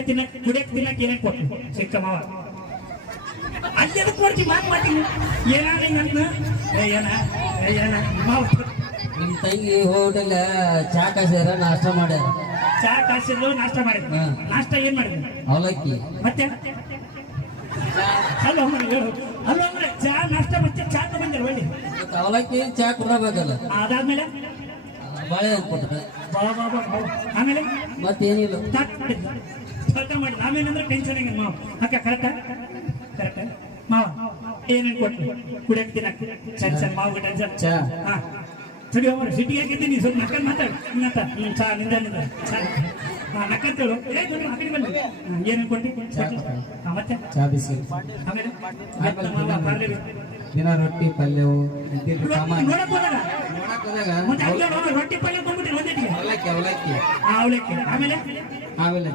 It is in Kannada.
ತಿನ್ನಕ್ ಕುಡಿಯಕ್ ತಿನ್ನಕ್ ಏನೇ ಕೊಟ್ಟು ಸಿಕ್ಕ ಮಾವ ಅಲ್ಲಿ ಅದಕ್ಕೆ ಕೊಡ್ತಿ ಮಾತು ಮಾಡ್ತೀನಿ ಏನಾರ ಹಿಂಗಂತ ಏನ ಮಾವ ನಿಮ್ ತಂಗಿ ಹೋಟೆಲ್ ಚಾ ಕಾಸಿರ ನಾಷ್ಟ ಮಾಡ್ಯಾರ. ಚಾ ಕಾಸಿದ್ರು ನಾಷ್ಟ ಮಾಡಿದ್ವಿ. ನಾಷ್ಟ ಏನ್ ಮಾಡಿದ್ವಿ? ಅವಲಕ್ಕಿ. ಮತ್ತೆ ಅಲ್ಲೋ ಅಂದ್ರೆ ಚಾ ನಾಷ್ಟ ಮತ್ತೆ ಚಾ ತಗೊಂಡ್ರೆ ಒಳ್ಳೆ ಅವಲಕ್ಕಿ ಚಾ ಕೊಡಬೇಕಲ್ಲ. ಅದಾದ್ಮೇಲೆ ಬಾಳೆ ಕೊಟ್ಟ ಆಮೇಲೆ ಮತ್ತೇನಿಲ್ಲ ಮಾಡಿ ಆಮೇಲೆ ಅಂದ್ರೆ ಟೆನ್ಷನ್ ಹೆಂಗ ಮಾವ ಅಕ್ಕ ಕರೆಕ್ಟ್ ಮಾವ ಏನೇನು ಕೊಟ್ಟು ಕುಡಿಯಕ್ ತಿನ್ನಕ್ ಸಣ್ಣ ಸಣ್ಣ ಮಾವು ಟೆನ್ಷನ್ ಚಾ ಸರಿ ಹೋಗ್ರಿ ಸಿಟಿಗೆ ಹಾಕಿದ್ದೀನಿ ಸ್ವಲ್ಪ ನಕ್ಕಲ್ ಮಾತಾಡು ಚಾ ನಿಂದ ನಕ್ಕಂತೇಳು ಆ ಕಡೆ ಬಂದು ಏನೇನು ಕೊಟ್ಟು ಮತ್ತೆ ಚಾ ಬಿಸಿ ಆಮೇಲೆ ದಿನ ರೊಟ್ಟಿ ಪಲ್ಯವು ನೋಡಕ್ ಹೋದಾಗ ರೊಟ್ಟಿ ಪಲ್ಯ ಬಂದ್ಬಿಟ್ರಿ ಒಂದೇ ಅವಲಕ್ಕಿ ಅವಲಕ್ಕಿ ಆಮೇಲೆ ಆಮೇಲೆ